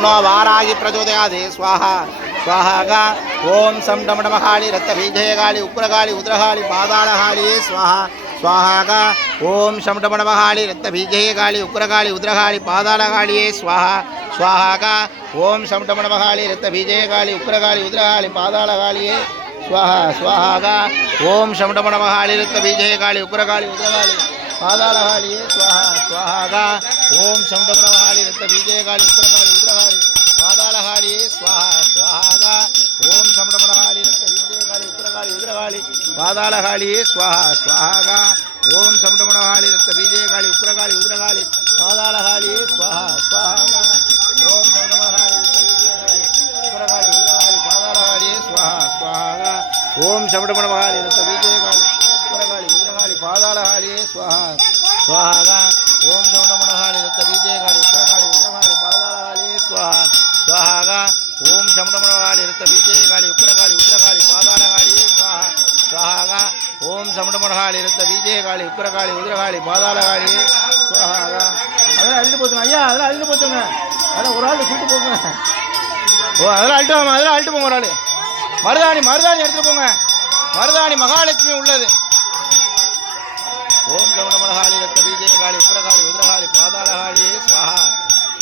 तन्नो वाराहि प्रचोदयात् स्वाहा स्वाहा ओम सम डम डमहाली रक्तबीजयगाली उग्रगाली उद्रगाली पादालहाली स्वाहा स्वाहा ओम शम डम डमहाली रक्तबीजयगाली उग्रगाली उद्रगाली पादालहाली स्वाहा स्वाहा ओम शम डम डमहाली रक्तबीजयगाली उग्रगाली उद्रगाली पादालहाली स्वाहा स्वाहा ओम शम डम डमहाली रक्तबीजयगाली उग्रगाली उद्रगाली पादालहाली स्वाहा स्वाहा ओम शम डम डमहाली रक्तबीजयगाली उग्रगाली उद्रगाली पादालहाली स्वाहा स्वाहा ओम शम डम डमहाली रक्तबीजयगाली उग्रगाली उद्रगाली पादालहाली स्वाहा स्वाहा ओम शम डम डमहाली रक्तबीजयगाली उग्रगाली उद्रगाली पादालहाली स्वाहा स्वाहा ओम शम डम डमहाली रक्तबीजयगाली उग्रगाली उद्रगाली पादालहाली स्वाहा स्वाहा ओम शम डम डमहाली रक्तबीजयगाली उग्रगाली उद्रगाली पादालहाली स्वाहा स्वाहा ओम शम डम डमहाली रक्तबीजयगाली उग्रगाली उद्रगाली पादालहाली स्वाहा स्वाहा ओम शम डम डमहाली रक्तबीजयगाली उग्रगाली उद्रगाली पादालहाली स्वाहा स्वाहा ओम शम डम डमहाली रक्तबीजयगाली उग्रगाली उद्रगाली पादालहाली स्वाहा அதெல்லாம் அழிட்டு போச்சுங்க ஐயா அதெல்லாம் அழிட்டு போச்சுங்க அதெல்லாம் ஒரு ஆள் கூட்டு போங்க ஓ அதெல்லாம் அழிட்டு வாங்க அதெல்லாம் அழிட்டு போங்க ஒரு ஆள் மருதாணி மருதாணி எடுத்துட்டு போங்க மருதாணி மகாலட்சுமி உள்ளது ஓம் शम डम डमहाली रक्तबीजयगाली उग्रगाली उद्रगाली पादालहाली स्वाहा